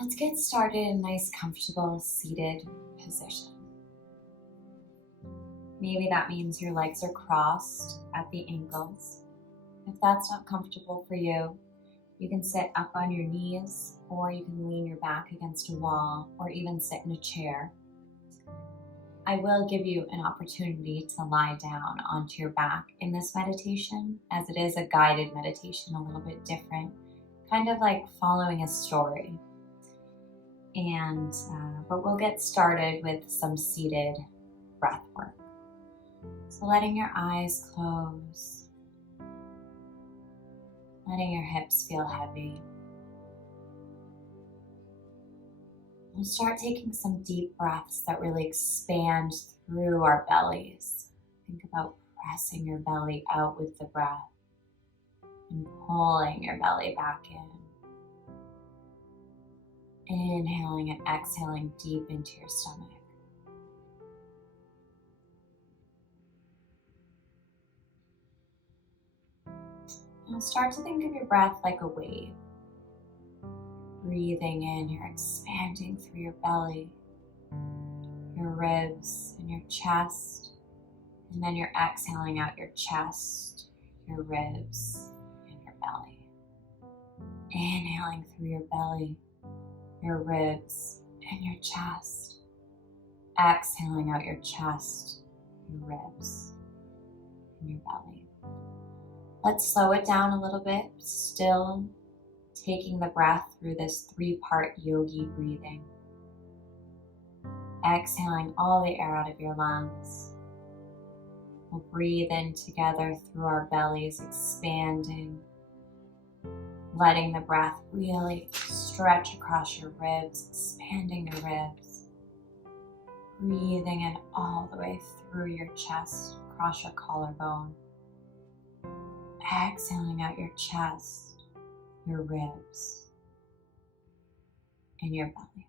Let's get started in a nice, comfortable, seated position. Maybe that means your legs are crossed at the ankles. If that's not comfortable for you, you can sit up on your knees, or you can lean your back against a wall, or even sit in a chair. I will give you an opportunity to lie down onto your back in this meditation, as it is a guided meditation, a little bit different, kind of like following a story. But we'll get started with some seated breath work. So letting your eyes close, letting your hips feel heavy. We'll start taking some deep breaths that really expand through our bellies. Think about pressing your belly out with the breath and pulling your belly back in. Inhaling and exhaling deep into your stomach. Now start to think of your breath like a wave. Breathing in, you're expanding through your belly, your ribs, and your chest. And then you're exhaling out your chest, your ribs, and your belly. Inhaling through your belly, your ribs, and your chest. Exhaling out your chest, your ribs, and your belly. Let's slow it down a little bit, still taking the breath through this 3-part yogi breathing. Exhaling all the air out of your lungs. We'll breathe in together through our bellies, expanding, letting the breath really stretch across your ribs, expanding your ribs. Breathing in all the way through your chest, across your collarbone. Exhaling out your chest, your ribs, and your belly.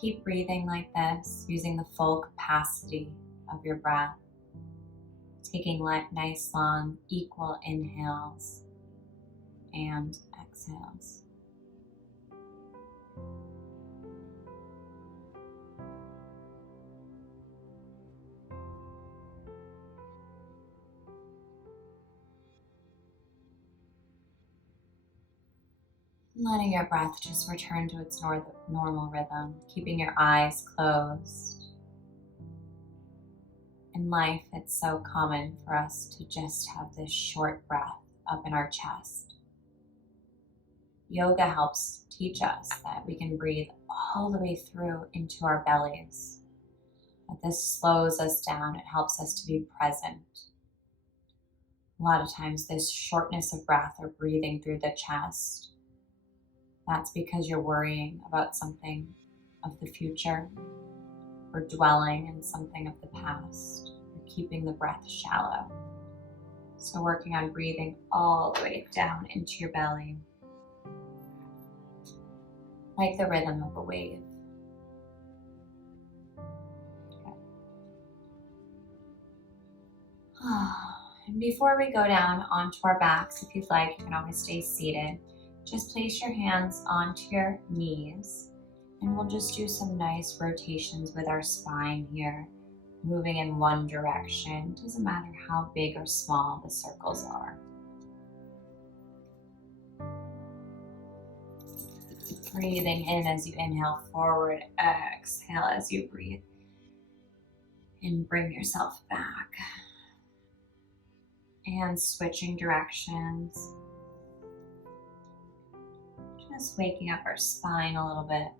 Keep breathing like this, using the full capacity of your breath. Taking nice, long, equal inhales and exhales. Letting your breath just return to its normal rhythm, keeping your eyes closed. In life, it's so common for us to just have this short breath up in our chest. Yoga helps teach us that we can breathe all the way through into our bellies. That this slows us down, it helps us to be present. A lot of times this shortness of breath or breathing through the chest, that's because you're worrying about something of the future or dwelling in something of the past or keeping the breath shallow. So working on breathing all the way down into your belly, like the rhythm of a wave. Okay. And before we go down onto our backs, if you'd like, you can always stay seated. Just place your hands onto your knees, and we'll just do some nice rotations with our spine here, moving in one direction. Doesn't matter how big or small the circles are. Breathing in as you inhale forward, exhale as you breathe, and bring yourself back. And switching directions. Just waking up our spine a little bit.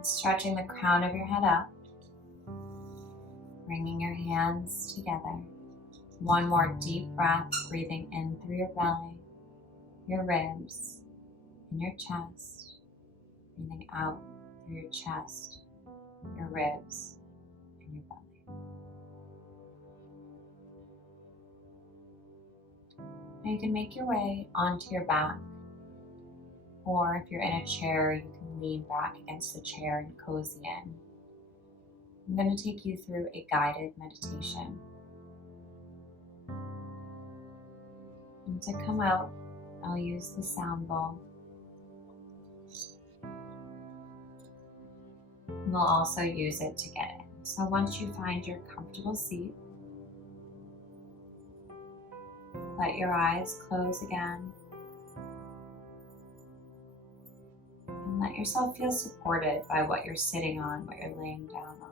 Stretching the crown of your head up. Bringing your hands together. One more deep breath, breathing in through your belly, your ribs, and your chest. Breathing out through your chest, your ribs, and your belly. Now you can make your way onto your back, or if you're in a chair, you can lean back against the chair and cozy in. I'm going to take you through a guided meditation. And to come out, I'll use the sound bowl. And we'll also use it to get in. So once you find your comfortable seat, let your eyes close again. And let yourself feel supported by what you're sitting on, what you're laying down on.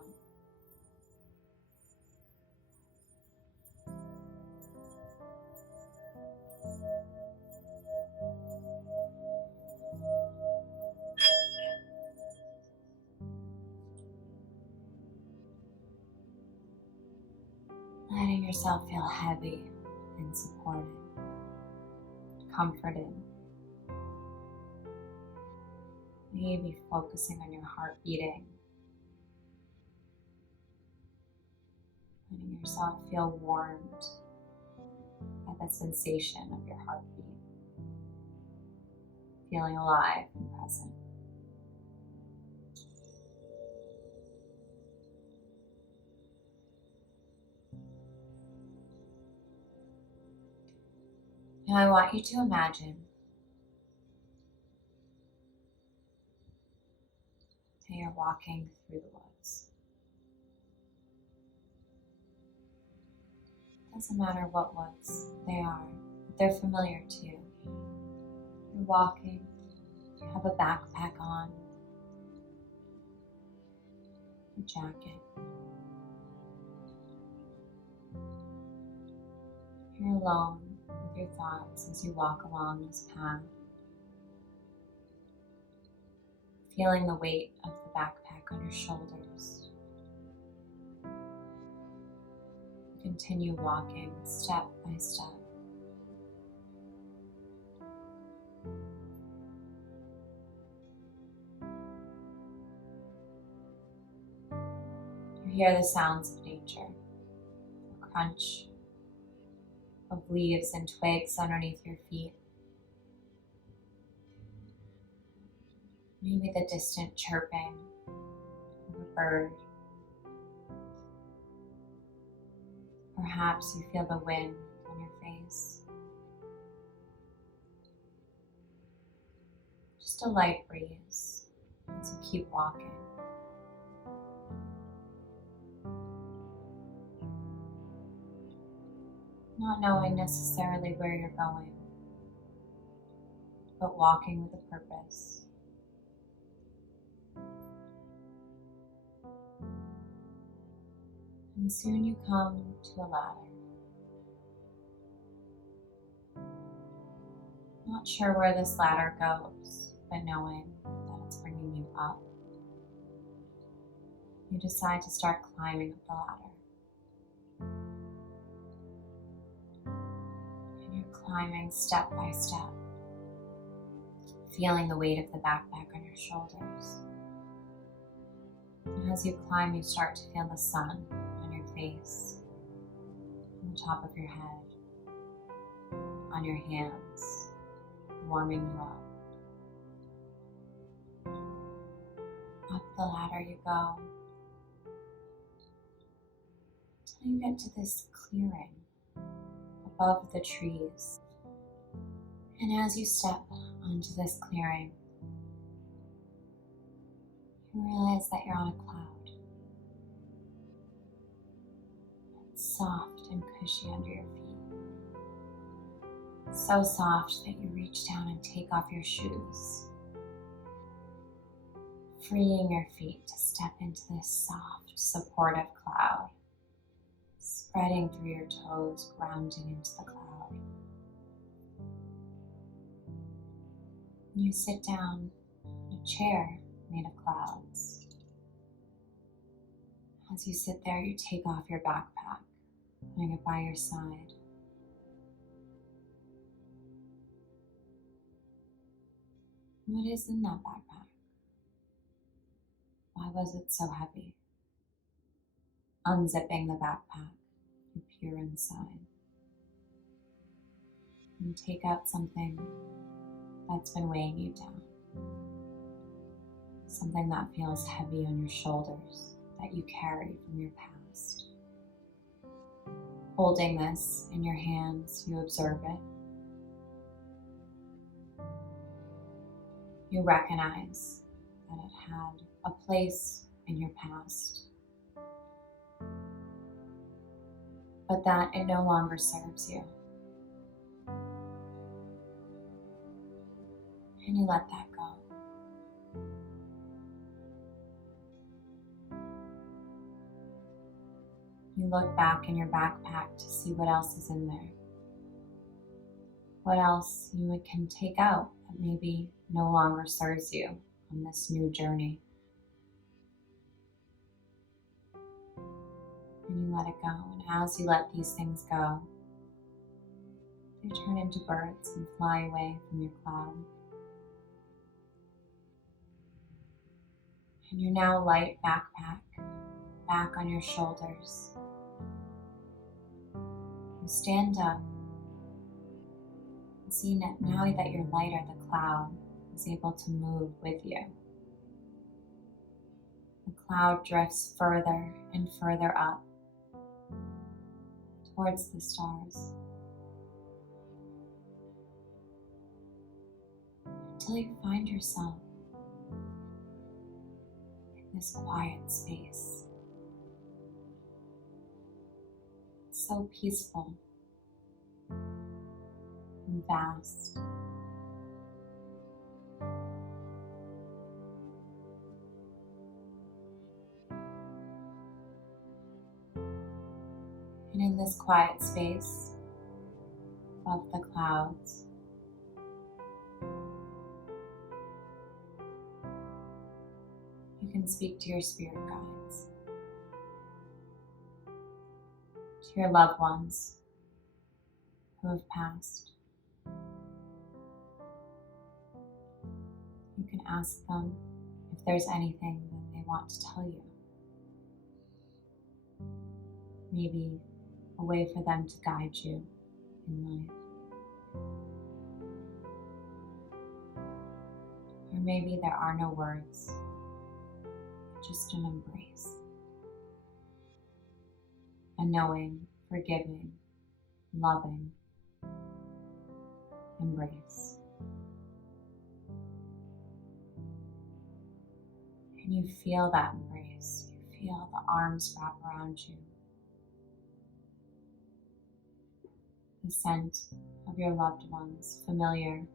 Letting yourself feel heavy and supported, comforted. Maybe focusing on your heart beating. Letting yourself feel warmed by the sensation of your heartbeat. Feeling alive and present. Now I want you to imagine that you're walking through the woods. Doesn't matter what woods they are, but they're familiar to you. You're walking, you have a backpack on, a jacket. You're alone with your thoughts as you walk along this path, feeling the weight of the backpack on your shoulders. Continue walking step by step. You hear the sounds of nature, the crunch of leaves and twigs underneath your feet. Maybe the distant chirping of a bird. Perhaps you feel the wind on your face. Just a light breeze as you keep walking. Not knowing necessarily where you're going, but walking with a purpose. And soon you come to a ladder. Not sure where this ladder goes, but knowing that it's bringing you up, you decide to start climbing up the ladder. And you're climbing step by step, feeling the weight of the backpack on your shoulders. And as you climb, you start to feel the sun on your face, on the top of your head, on your hands, warming you up. Up the ladder you go, until you get to this clearing above the trees. And as you step onto this clearing, you realize that you're on a cloud. It's soft and cushy under your feet. So soft that you reach down and take off your shoes, freeing your feet to step into this soft, supportive cloud, spreading through your toes, grounding into the cloud. You sit down in a chair made of clouds. As you sit there, you take off your backpack, putting it by your side. What is in that backpack? Why was it so heavy? Unzipping the backpack, you peer inside. You take out something that's been weighing you down. Something that feels heavy on your shoulders. that you carry from your past. Holding this in your hands, you observe it. You recognize that it had a place in your past, but that it no longer serves you. And you let that go. You look back in your backpack to see what else is in there. What else you can take out that maybe no longer serves you on this new journey. And you let it go. And as you let these things go, they turn into birds and fly away from your cloud. And your now light backpack back on your shoulders. You stand up and see that now that you're lighter, the cloud is able to move with you. The cloud drifts further and further up towards the stars until you find yourself in this quiet space. It's so peaceful and vast. And in this quiet space above the clouds, you can speak to your spirit guides, to your loved ones who have passed. You can ask them if there's anything that they want to tell you. Maybe a way for them to guide you in life. Or maybe there are no words, just an embrace. A knowing, forgiving, loving embrace. And you feel that embrace. You feel the arms wrap around you. The scent of your loved ones, familiar.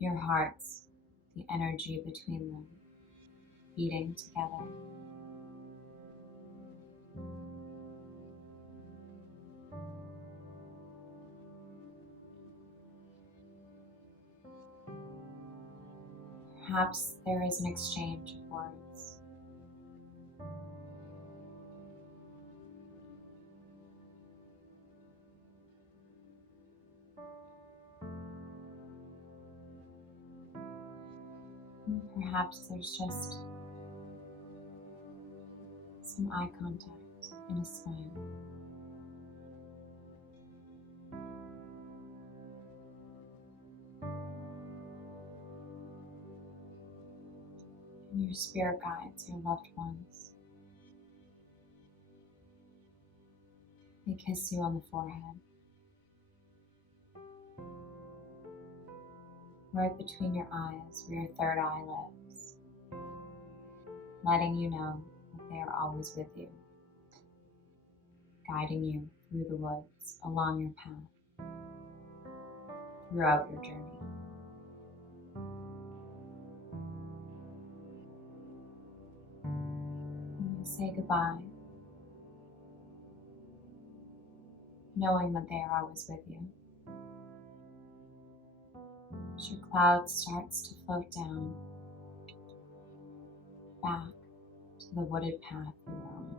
Your hearts, the energy between them, beating together. Perhaps there is an exchange of words. Perhaps there's just some eye contact and a smile. And your spirit guides, your loved ones. They kiss you on the forehead. Right between your eyes where your third eye lives, letting you know that they are always with you, guiding you through the woods, along your path, throughout your journey. When you say goodbye, knowing that they are always with you, as your cloud starts to float down, back to the wooded path you were on.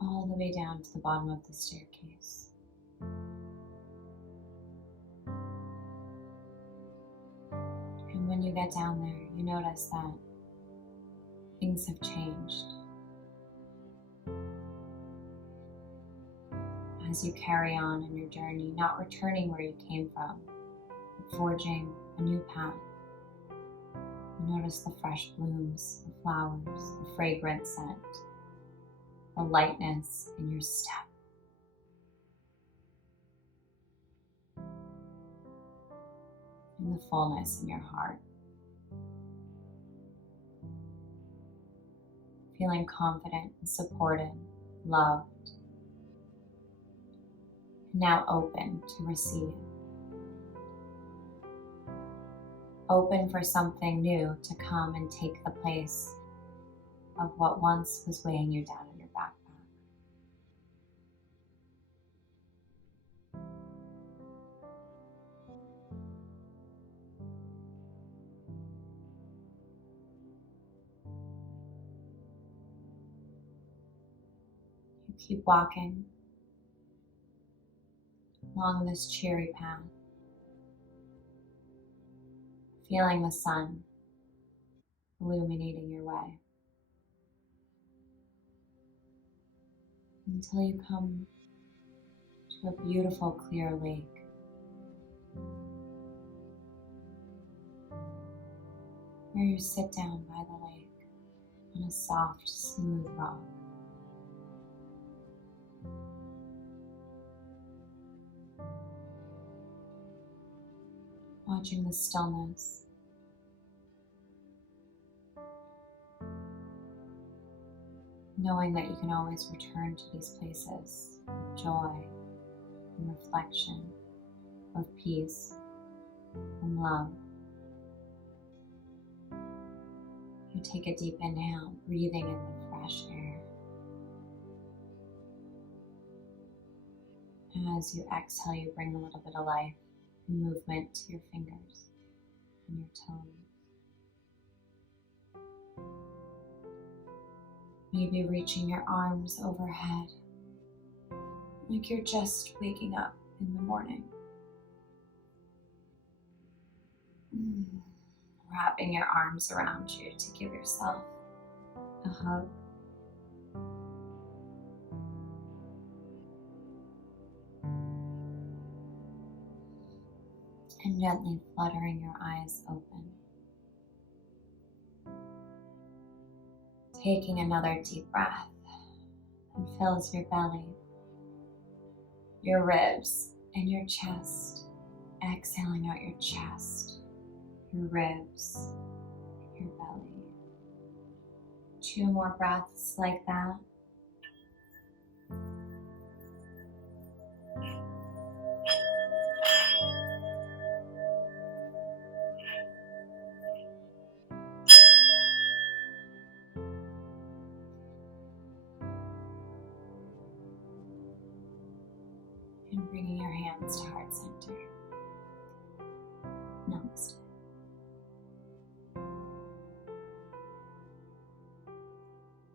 All the way down to the bottom of the staircase. And when you get down there, you notice that things have changed. as you carry on in your journey, not returning where you came from, but forging a new path. You notice the fresh blooms, the flowers, the fragrant scent, the lightness in your step. And the fullness in your heart. Feeling confident and supported, loved. Now open to receive. Open for something new to come and take the place of what once was weighing you down in your backpack. You keep walking along this cheery path, feeling the sun illuminating your way, until you come to a beautiful clear lake. Where you sit down by the lake on a soft, smooth rock. Watching the stillness. Knowing that you can always return to these places of joy and reflection, of peace and love. You take a deep inhale, breathing in the fresh air. And as you exhale, you bring a little bit of life and movement to your fingers and your toes. Maybe reaching your arms overhead, like you're just waking up in the morning. Wrapping your arms around you to give yourself a hug. And gently fluttering your eyes open. Taking another deep breath and fills your belly, your ribs, and your chest. Exhaling out your chest, your ribs, your belly. 2 more breaths like that. And bringing your hands to heart center.